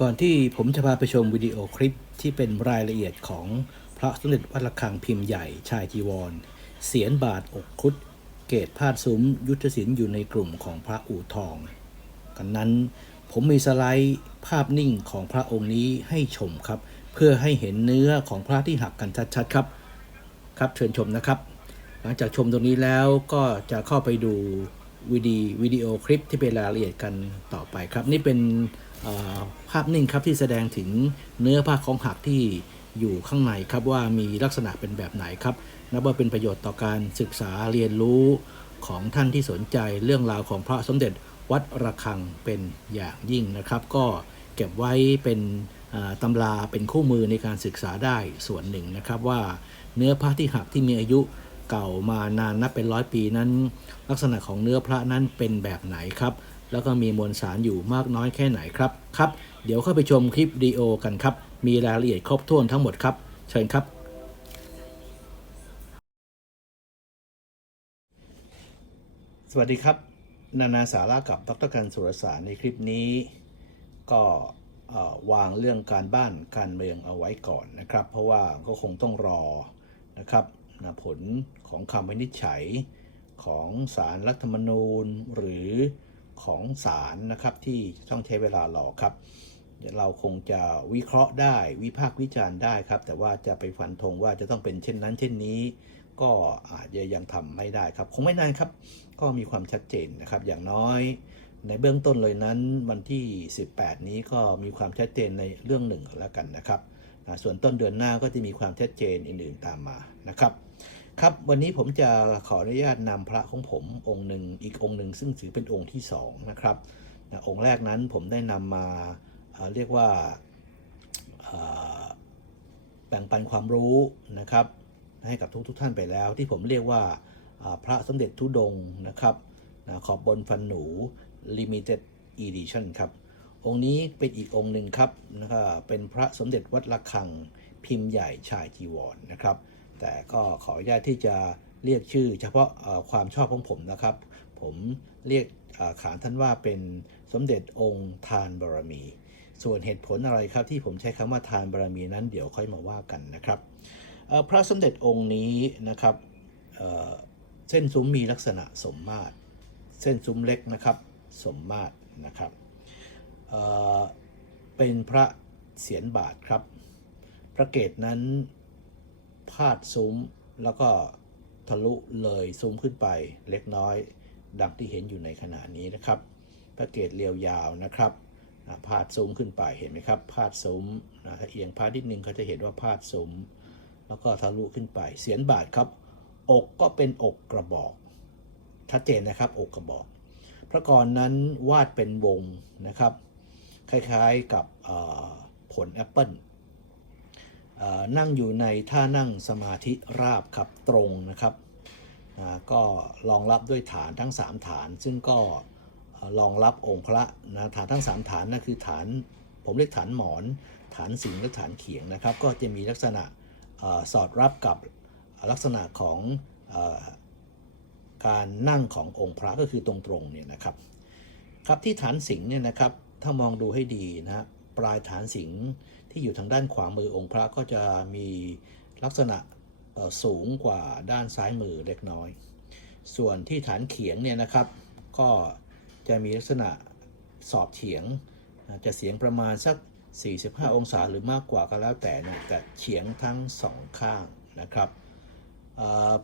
ก่อนที่ผมจะพาไปชมวิดีโอคลิปที่เป็นรายละเอียดของพระสมเด็จวัดระฆังพิมพ์ใหญ่ชายจีวร เสียนบาทอกคุดเกตพาดซุ้ม ยุทธศิลป์อยู่ในกลุ่มของพระอู่ทอง กันนั้นผมมีสไลด์ภาพนิ่งของพระองค์นี้ให้ชมครับ เพื่อให้เห็นเนื้อของพระที่หักกันชัดๆครับ ครับเชิญชมนะครับ หลังจากชมตรงนี้แล้วก็จะเข้าไปดู วิดีวิดีโอคลิปที่เป็นรายละเอียดกันต่อไปครับ นี่เป็นภาพนิ่งครับที่แสดงถึงเนื้อผ้าของหักที่อยู่ข้างในครับว่ามีลักษณะเป็นแบบไหนครับนับว่าเป็นประโยชน์ต่อการศึกษาเรียนรู้ของท่านที่สนใจเรื่องราวของพระสมเด็จวัดระฆังเป็นอย่างยิ่งนะครับ ก็เก็บไว้เป็นตำราเป็นคู่มือในการศึกษาได้ส่วนหนึ่งนะครับ ว่าเนื้อพระที่หักที่มีอายุ เก่ามานานนับเป็นร้อยปีนั้น ลักษณะของเนื้อพระนั้นเป็นแบบไหนครับ แล้วก็มีมวลสารอยู่มากน้อยแค่ไหนครับครับ เดี๋ยวเข้าไปชมคลิปดีโอกันครับ มีรายละเอียดครบถ้วนทั้งหมดครับ เชิญครับสวัสดีครับ นานาสาระกับดรกันสุรสารในคลิปนี้ ก็วางเรื่องการบ้านการเมืองเอาไว้ก่อนนะครับ เพราะว่าก็คงต้องรอนะครับ นะผลของคำวินิจฉัยของสารรัฐธรรมนูญหรือของศาลนะครับที่ต้องใช้เวลารอครับเดี๋ยวเราคงจะวิเคราะห์ได้วิพากษ์วิจารณ์ได้ครับ แต่ว่าจะไปฟันธงว่าจะต้องเป็นเช่นนั้น เช่นนี้ ก็อาจจะยังทำไม่ได้ครับ คงไม่นานครับ ก็มีความชัดเจนนะครับ อย่างน้อย ในเบื้องต้นเลยนั้นวันที่ 18 นี้ก็มีความชัดเจนในเรื่องหนึ่งแล้วกันนะครับ ส่วนต้นเดือนหน้าก็จะมีความชัดเจนอื่นๆตามมานะครับ ครับวันนี้ผมจะขออนุญาตนำพระของผมองค์หนึ่งอีกองค์หนึ่งซึ่งถือเป็นองค์ที่สองนะครับนะองค์แรกนั้นผมได้นำมาเรียกว่าแบ่งปันความรู้นะครับ ให้กับทุกทุกท่านไปแล้ว ที่ผมเรียกว่าพระสมเด็จทุดงนะครับนะขอบบนฟันหนู Limited Edition ครับ องค์นี้เป็นอีกองค์หนึ่งครับนะครับเป็นพระสมเด็จวัดระฆังพิมพ์ใหญ่ชายจีวรนะครับ แต่ก็ขออนุญาตที่จะเรียกชื่อ เฉพาะความชอบของผมนะครับ ผมเรียกขานท่านว่าเป็นสมเด็จองค์ทานบารมี ส่วนเหตุผลอะไรครับที่ผมใช้คำว่าทานบารมีนั้นเดี๋ยวค่อยมาว่ากันนะครับพระสมเด็จองค์นี้นะครับเส้นซุ้มมีลักษณะสมมาตร เส้นซุ้มเล็กนะครับสมมาตรนะครับเเป็นพระเสียนบาทครับ พระเกตนั้น พาดซุ้ม แล้วก็ทะลุเลยซุ้มขึ้นไปเล็กน้อย ดังที่เห็นอยู่ในขณะนี้นะครับพระเกตเรียวยาวนะครับพาดซุ้มขึ้นไปเห็นไหมครับพาดซุ้มนะถ้าเอียงพาดนิดนึงเขาจะเห็นว่าพาดซุ้ม แล้วก็ทะลุขึ้นไป เสียนบาทครับ อกก็เป็นอกกระบอกชัดเจนนะครับอกกระบอก พระกรนั้นวาดเป็นวงนะครับ คล้ายๆกับผลแอปเปิล นั่งอยู่ในท่านั่งสมาธิราบครับตรงนะครับก็รองรับด้วยฐานทั้ง 3 ฐาน ซึ่งก็รองรับองค์พระนะฐานทั้ง 3 ฐานนั่นคือฐานผมเรียกฐานหมอน ฐานสิงห์และฐานเขียงนะครับ ก็จะมีลักษณะอสอดรับกับลักษณะของอการนั่งขององค์พระก็คือตรงๆเนี่ยนะครับครับที่ฐานสิงเนี่ยนะครับถ้ามองดูให้ดีนะฮะปลายฐานสิงห์ ที่อยู่ทางด้านขวามือองค์พระก็จะมีลักษณะสูงกว่าด้านซ้ายมือเล็กน้อย ส่วนที่ฐานเขียงเนี่ยนะครับ ก็จะมีลักษณะสอบเฉียง จะเสียงประมาณสัก 45 องศาหรือมากกว่าก็แล้วแต่นะแต่เฉียงทั้งสองข้างนะครับ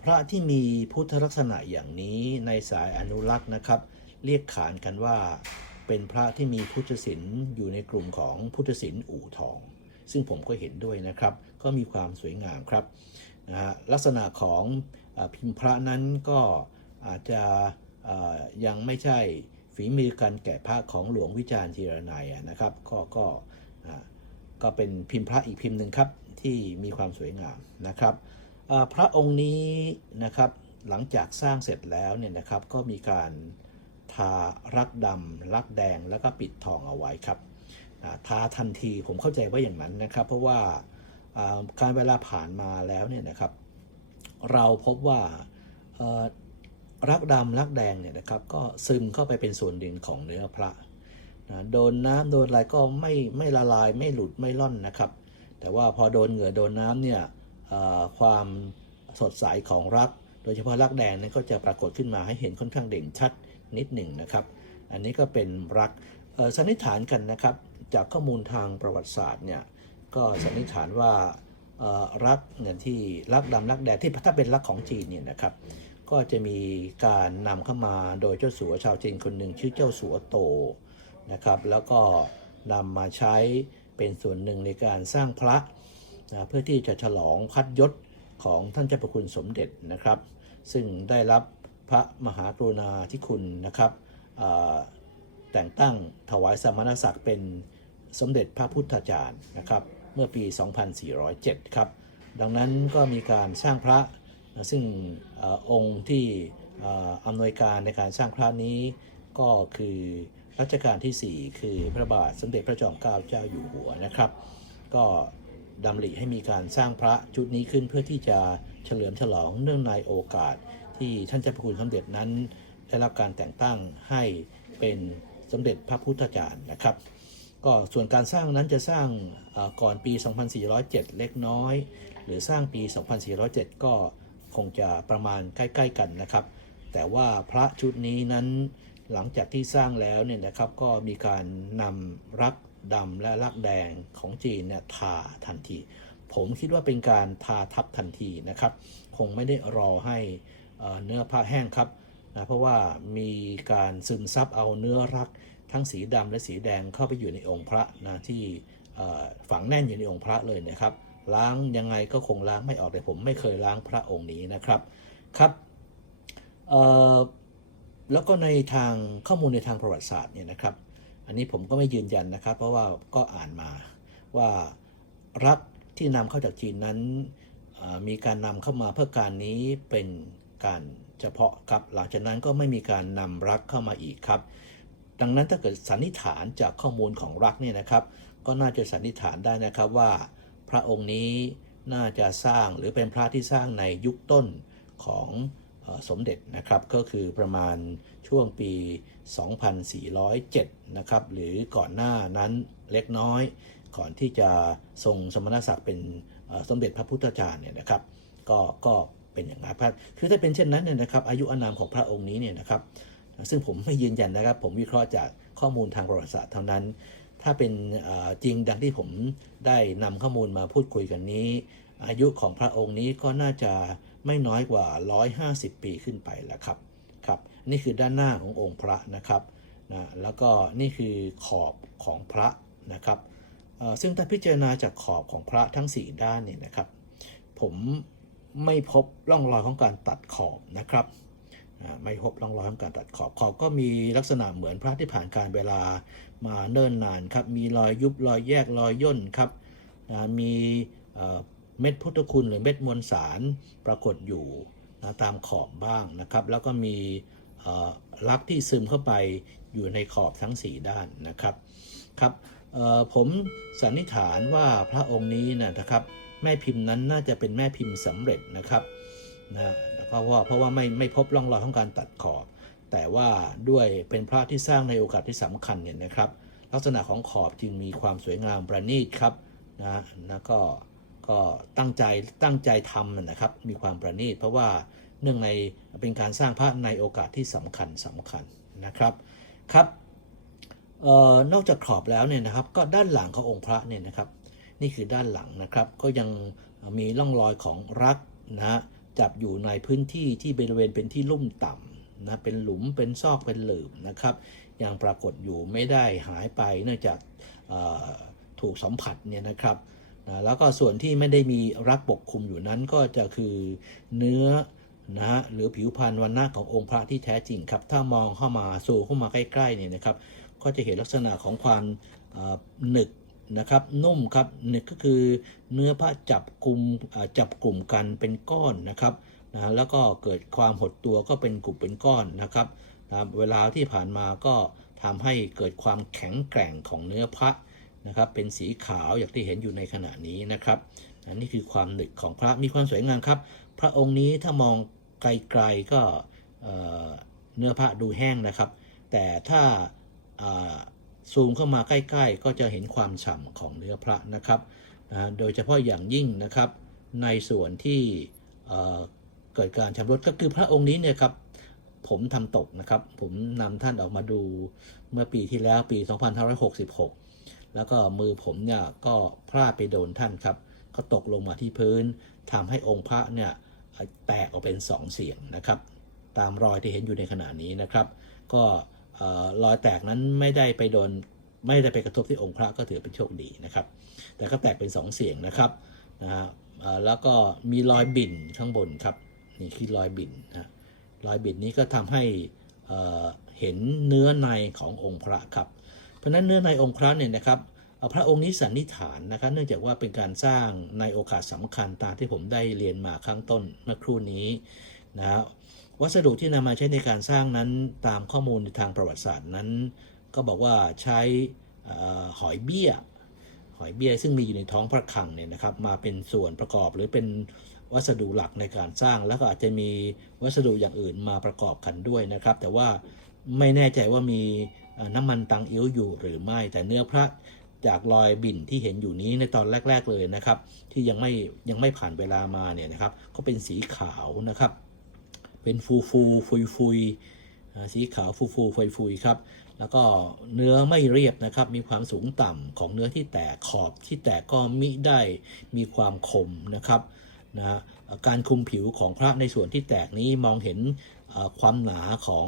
พระที่มีพุทธลักษณะอย่างนี้ในสายอนุรักษ์นะครับ เรียกขานกันว่า เป็นพระที่มีพุทธศิลป์อยู่ในกลุ่มของพุทธศิลป์อู่ทอง ซึ่งผมก็เห็นด้วยนะครับ ก็มีความสวยงามครับนะฮะลักษณะของอพิมพ์พระนั้นก็อาจจะยังไม่ใช่ฝีมือการแกะพระของหลวงวิจารณ์ธีรนัยนะครับ ก็ก็ก็เป็นพิมพ์พระอีกพิมพ์หนึ่งครับที่มีความสวยงามนะครับพระองค์นี้นะครับหลังจากสร้างเสร็จแล้วเนี่ยนะครับก็มีการ ทารักดำรักแดงแล้วก็ปิดทองเอาไว้ครับทาทันทีผมเข้าใจว่าอย่างนั้นนะครับ เพราะว่าการเวลาผ่านมาแล้วเนี่ยนะครับ เราพบว่ารักดำรักแดงเนี่ยนะครับ ก็ซึมเข้าไปเป็นส่วนหนึ่งของเนื้อพระนะโดนน้ำโดนอะไรก็ไม่ไม่ละลายไม่หลุดไม่ล่อนนะครับ แต่ว่าพอโดนเหงื่อโดนน้ำเนี่ยความสดใสของรัก โดยเฉพาะรักแดงนั้นก็จะปรากฏขึ้นมาให้เห็นค่อนข้างเด่นชัด นิดหนึ่งนะครับ อันนี้ก็เป็นรักสันนิษฐานกันนะครับ จากข้อมูลทางประวัติศาสตร์เนี่ยก็สันนิษฐานว่ารักเนี่ยที่รักดำรักแดงที่ถ้าเป็นรักของจีนเนี่ยนะครับ ก็จะมีการนำเข้ามาโดยเจ้าสัวชาวจีนคนหนึ่งชื่อเจ้าสัวโตนะครับ แล้วก็นำมาใช้เป็นส่วนหนึ่งในการสร้างพระนะเพื่อที่จะฉลองพัดยศของท่านเจ้าประคุณสมเด็จนะครับ ซึ่งได้รับ พระมหากรุณาธิคุณนะครับแต่งตั้งถวายสมณศักดิ์เป็นสมเด็จพระพุทธจารย์นะครับ เมื่อปี 2407 ครับ ดังนั้นก็มีการสร้างพระนะซึ่งอองค์ที่เอ่ออำนวยการในการสร้างพระนี้ก็คือรัชกาลที่ 4 คือพระบาทสมเด็จพระจอมเกล้าเจ้าอยู่หัวนะครับ ก็ดำริให้มีการสร้างพระชุดนี้ขึ้นเพื่อที่จะเฉลิมฉลองเนื่องในโอกาส ที่ท่านเจ้าพระคุณสมเด็จนั้น ได้รับการแต่งตั้งให้เป็นสมเด็จพระพุทธจารย์นะครับ ก็ส่วนการสร้างนั้นจะสร้างเอ่อก่อนปี 2407 เล็กน้อย หรือสร้างปี 2407 ก็คงจะประมาณใกล้ๆกันนะครับ แต่ว่าพระชุดนี้นั้นหลังจากที่สร้างแล้วเนี่ยนะครับก็มีการนำรักดำและรักแดงของจีนเนี่ยทาทันที ผมคิดว่าเป็นการทาทับทันทีนะครับ คงไม่ได้รอให้ เนื้อผ้าแห้งครับนะเพราะว่ามีการซึมซับเอาเนื้อรักทั้งสีดำและสีแดงเข้าไปอยู่ในองค์พระนะที่ฝังแน่นอยู่ในองค์พระเลยนะครับ ล้างยังไงก็คงล้างไม่ออกแต่ผมไม่เคยล้างพระองค์นี้นะครับครับแล้วก็ในทางข้อมูลในทางประวัติศาสตร์เนี่ยนะครับ อันนี้ผมก็ไม่ยืนยันนะครับ เพราะว่าก็อ่านมาว่ารักที่นำเข้าจากจีนนั้นมีการนำเข้ามาเพื่อการนี้เป็น การเฉพาะครับ หลังจากนั้นก็ไม่มีการนำรักเข้ามาอีกครับ ดังนั้นถ้าเกิดสันนิษฐานจากข้อมูลของรักเนี่ยนะครับ ก็น่าจะสันนิษฐานได้นะครับว่า พระองค์นี้น่าจะสร้างหรือเป็นพระที่สร้างในยุคต้นของสมเด็จนะครับก็คือประมาณช่วงปี 2407 นะครับหรือก่อนหน้านั้นเล็กน้อย ก่อนที่จะทรงสมณศักดิ์เป็นสมเด็จพระพุทธจารย์เนี่ยนะครับ ก็ก็ เป็นอย่างนั้นครับคือถ้าเป็นเช่นนั้นเนี่ยนะครับ อายุอานามของพระองค์นี้เนี่ยนะครับ ซึ่งผมไม่ยืนยันนะครับ ผมวิเคราะห์จากข้อมูลทางประวัติศาสตร์เท่านั้น ถ้าเป็นจริงดังที่ผมได้นำข้อมูลมาพูดคุยกันนี้ อายุของพระองค์นี้ก็น่าจะไม่น้อยกว่า 150 ปีขึ้นไปแล้วครับครับ นี่คือด้านหน้าขององค์พระนะครับนะแล้วก็นี่คือขอบของพระนะครับซึ่งถ้าพิจารณาจากขอบของพระทั้ง 4 ด้านเนี่ยนะครับ ผม ไม่พบร่องรอยของการตัดขอบนะครับอ่าไม่พบร่องรอยของการตัดขอบขอบก็มีลักษณะเหมือนพระที่ผ่านการเวลามาเนิ่นนานครับมีรอยยุบรอยแยกรอยย่นครับนะมีเอ่อเม็ดพุทธคุณหรือเม็ดมวลสารปรากฏอยู่นะตามขอบบ้างนะครับ แล้วก็มีเอ่อลักที่ซึมเข้าไปอยู่ในขอบทั้ง 4 ด้านนะครับครับเอ่อผมสันนิษฐานว่าพระองค์นี้นะครับ แม่พิมพ์นั้นน่าจะเป็นแม่พิมพ์สำเร็จนะครับนะแล้วก็ว่าเพราะว่าไม่ไม่พบร่องรอยของการตัดขอบ แต่ว่าด้วยเป็นพระที่สร้างในโอกาสที่สำคัญเนี่ยนะครับ ลักษณะของขอบจึงมีความสวยงามประณีตครับนะแล้วก็ก็ตั้งใจตั้งใจทำนะครับ มีความประณีต เพราะว่าเนื่องในเป็นการสร้างพระในโอกาสที่สำคัญสำคัญนะครับครับเอ่อนอกจากขอบแล้วเนี่ยนะครับ ก็ด้านหลังขององค์พระเนี่ยนะครับ นี่คือด้านหลังนะครับ ก็ยังมีร่องรอยของรักนะจับอยู่ในพื้นที่ที่บริเวณเป็นที่ลุ่มต่ำนะเป็นหลุมเป็นซอกเป็นหลืมนะครับยังปรากฏอยู่ไม่ได้หายไปเนื่องจากถูกสัมผัสเนี่ยนะครับนะแล้วก็ส่วนที่ไม่ได้มีรักปกคลุมอยู่นั้นก็จะคือเนื้อนะฮะหรือผิวพรรณวันหน้าขององค์พระที่แท้จริงครับ ถ้ามองเข้ามาสู่เข้ามาใกล้ๆเนี่ยนะครับ ก็จะเห็นลักษณะของความหนึก นะครับนุ่มครับหนึกก็คือเนื้อผ้าจับกลุ่มจับกลุ่มกันเป็นก้อนนะครับนะแล้วก็เกิดความหดตัวก็เป็นกลุ่มเป็นก้อนนะครับนะเวลาที่ผ่านมาก็ทำให้เกิดความแข็งแกร่งของเนื้อพระนะครับ เป็นสีขาวอย่างที่เห็นอยู่ในขณะนี้นะครับนนี้คือความหนึกของพระมีความสวยงามครับ พระองค์นี้ถ้ามองไกลๆก็เนื้อพระดูแห้งนะครับ แต่ถ้า ซูมเข้ามาใกล้ๆ ก็จะเห็นความฉ่ำของเนื้อพระนะครับนะโดยเฉพาะอย่างยิ่งนะครับ ในส่วนที่เเกิดการชำรุดก็คือพระองค์นี้เนี่ยครับผมทำตกนะครับ ผมนำท่านออกมาดูเมื่อปีที่แล้วปี 2566 แล้วก็มือผมเนี่ยก็พลาดไปโดนท่านครับ ก็ตกลงมาที่พื้นทำให้องค์พระเนี่ยแตกออกเป็นสองเสียงนะครับ ตามรอยที่เห็นอยู่ในขณะนี้นะครับ ก็ รอยแตกนั้นไม่ได้ไปโดนไม่ได้ไปกระทบที่องค์พระก็ถือเป็นโชคดีนะครับ แต่ก็แตกเป็นสองเสียงนะครับนะฮะแล้วก็มีรอยบิ่นข้างบนครับนี่คือรอยบิ่นนะรอยบิ่นนี้ก็ทำให้เห็นเนื้อในขององค์พระครับ เพราะฉะนั้นเนื้อในองค์พระเนี่ยนะครับพระองค์นี้สันนิษฐานนะครับ เนื่องจากว่าเป็นการสร้างในโอกาสสำคัญตามที่ผมได้เรียนมาข้างต้นเมื่อครู่นี้นะฮะ วัสดุที่นำมาใช้ในการสร้างนั้นตามข้อมูลในทางประวัติศาสตร์นั้น ก็บอกว่าใช้หอยเบี้ย หอยเบี้ยซึ่งมีอยู่ในท้องพระคลังเนี่ยนะครับมาเป็นส่วนประกอบหรือเป็นวัสดุหลักในการสร้าง แล้วก็อาจจะมีวัสดุอย่างอื่นมาประกอบกันด้วยนะครับ แต่ว่าไม่แน่ใจว่ามีน้ำมันตังอิ้วอยู่หรือไม่ แต่เนื้อพระจากรอยบิ่นที่เห็นอยู่นี้ในตอนแรก ๆเลยนะครับ ที่ยังไม่ยังไม่ผ่านเวลามาเนี่ยนะครับ ก็เป็นสีขาวนะครับ เป็นฟูฟูฟุยฟุยสีขาวฟูฟูฟุยฟุยครับ แล้วก็เนื้อไม่เรียบนะครับ มีความสูงต่ำของเนื้อที่แตกขอบที่แตกก็มิได้มีความคมนะครับนะการคุมผิวของพระในส่วนที่แตกนี้มองเห็นความหนาของ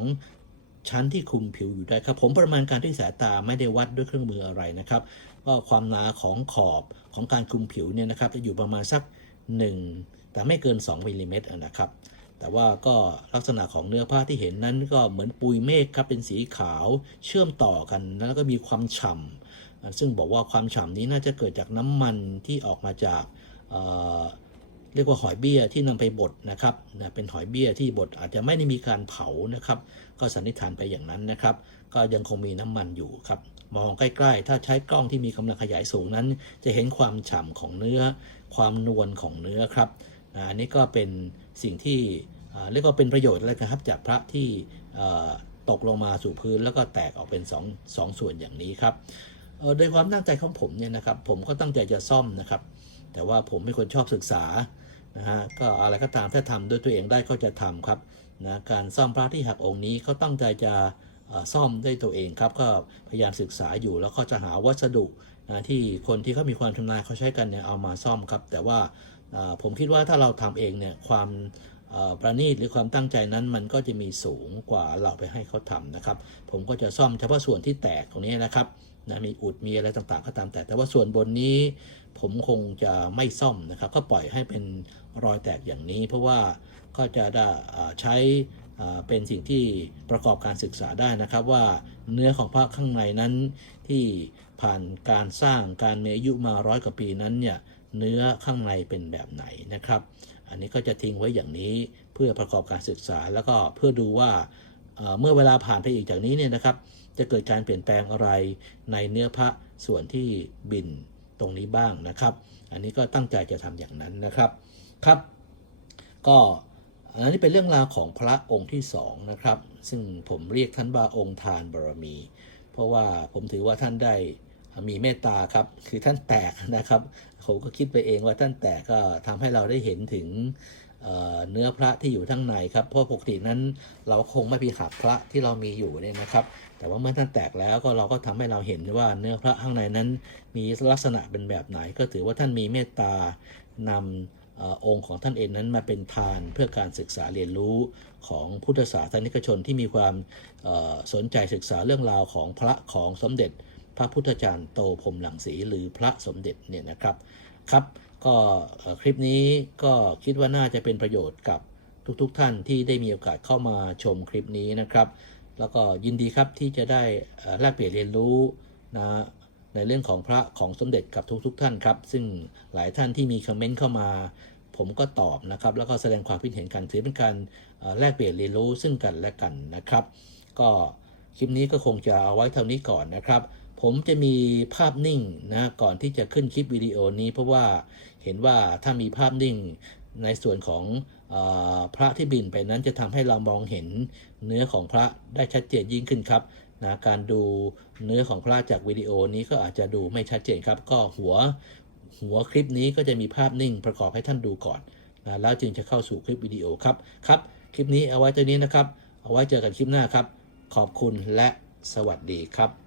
ชั้นที่คุมผิวอยู่ได้ครับ ผมประมาณการด้วยสายตาไม่ได้วัดด้วยเครื่องมืออะไรนะครับก็ความหนาของขอบของการคุมผิวเนี่ยนะครับจะอยู่ประมาณสัก 1 แต่ไม่เกิน 2มิลลิเมตรนะครับ แต่ว่าก็ลักษณะของเนื้อผ้าที่เห็นนั้นก็เหมือนปุยเมฆครับเป็นสีขาวเชื่อมต่อกัน แล้วก็มีความฉ่ำซึ่งบอกว่าความฉ่ำนี้น่าจะเกิดจากน้ำมันที่ออกมาจากเเรียกว่าหอยเบี้ยที่นำไปบดนะครับนะเป็นหอยเบี้ยที่บดอาจจะไม่ได้มีการเผานะครับ ก็สันนิษฐานไปอย่างนั้นนะครับ ก็ยังคงมีน้ำมันอยู่ครับ มองใกล้ๆ ถ้าใช้กล้องที่มีกำลังขยายสูงนั้น จะเห็นความฉ่ำของเนื้อ ความนวลของเนื้อครับ อันนี้ก็เป็นสิ่งที่เรียกว่าเป็นประโยชน์แล้วกันครับจากพระที่ตกลงมาสู่พื้นแล้วก็แตกออกเป็นสองสองส่วนอย่างนี้ครับโดยความตั้งใจของผมเนี่ยนะครับผมก็ตั้งใจจะซ่อมนะครับ แต่ว่าผมเป็นคนชอบศึกษานะฮะก็อะไรก็ตามถ้าทำด้วยตัวเองได้ก็จะทำครับนะการซ่อมพระที่หักองค์นี้เขาตั้งใจจะซ่อมด้วยตัวเองครับก็พยายามศึกษาอยู่แล้วก็จะหาวัสดุนะที่คนที่เขามีความชำนาญเขาใช้กันเนี่ยเอามาซ่อมครับ แต่ว่า ผมคิดว่าถ้าเราทำเองเนี่ยความประณีตหรือความตั้งใจนั้นมันก็จะมีสูงกว่าเราไปให้เขาทำนะครับ ผมก็จะซ่อมเฉพาะส่วนที่แตกตรงนี้นะครับนะมีอุดมีอะไรต่างๆก็ตามแต่ แต่ว่าส่วนบนนี้ผมคงจะไม่ซ่อมนะครับ ก็ปล่อยให้เป็นรอยแตกอย่างนี้ เพราะว่าก็จะได้ใช้เป็นสิ่งที่ประกอบการศึกษาได้นะครับ ว่าเนื้อของพระข้างในนั้นที่ผ่านการสร้างการมีอายุมาร้อยกว่าปีนั้นเนี่ย เนื้อข้างในเป็นแบบไหนนะครับ อันนี้ก็จะทิ้งไว้อย่างนี้เพื่อประกอบการศึกษา แล้วก็เพื่อดูว่าเมื่อเวลาผ่านไปอีกจากนี้เนี่ยนะครับ จะเกิดการเปลี่ยนแปลงอะไรในเนื้อพระส่วนที่บินตรงนี้บ้างนะครับ อันนี้ก็ตั้งใจจะทำอย่างนั้นนะครับครับ ก็อันนี้เป็นเรื่องราวของพระองค์ที่สองนะครับ ซึ่งผมเรียกท่านว่าองค์ทานบารมี เพราะว่าผมถือว่าท่านได้ มีเมตตาครับ คือท่านแตกนะครับ ผมก็คิดไปเองว่าท่านแตกก็ทำให้เราได้เห็นถึงเเนื้อพระที่อยู่ข้งในครับ เพราะปกตินั้นเราคงไม่พิหักพระที่เรามีอยู่เนี่ยนะครับ แต่ว่าเมื่อท่านแตกแล้วก็เราก็ทำให้เราเห็นว่าเนื้อพระข้างในนั้น มีลักษณะเป็นแบบไหน ก็ถือว่าท่านมีเมตตานำอองค์ของท่านเองนั้นมาเป็นทานเพื่อการศึกษาเรียนรู้ของพุทธศาสนิกชนที่มีความสนใจศึกษาเรื่องราวของพระของสมเด็จ พระพุทธจารย์โตพรมหลังสีหรือพระสมเด็จเนี่ยนะครับครับ ก็คลิปนี้ก็คิดว่าน่าจะเป็นประโยชน์กับทุกๆทท่านที่ได้มีโอกาสเข้ามาชมคลิปนี้นะครับ แล้วก็ยินดีครับที่จะได้แลกเปลี่ยนเรียนรู้นะในเรื่องของพระของสมเด็จกับทุกๆทท่านครับ ซึ่งหลายท่านที่มีคอมเมนต์เข้ามาผมก็ตอบนะครับ แล้วก็แสดงความคิดเห็นกันถือเป็นการแลกเปลี่ยนเรียนรู้ซึ่งกันและกันนะครับ ก็คลิปนี้ก็คงจะเอาไว้เท่านี้ก่อนนะครับ ผมจะมีภาพนิ่งนะก่อนที่จะขึ้นคลิปวิดีโอนี้ เพราะว่าเห็นว่าถ้ามีภาพนิ่งในส่วนของอพระที่บินไปนั้นจะทำให้เรามองเห็นเนื้อของพระได้ชัดเจนยิ่งขึ้นครับนะการดูเนื้อของพระจากวิดีโอนี้ก็อาจจะดูไม่ชัดเจนครับ ก็หัวหัวคลิปนี้ก็จะมีภาพนิ่งประกอบให้ท่านดูก่อนนะแล้วจึงจะเข้าสู่คลิปวิดีโอครับครับ คลิปนี้เอาไว้ตัวนี้นะครับ เอาไว้เจอกันคลิปหน้าครับ ขอบคุณและสวัสดีครับ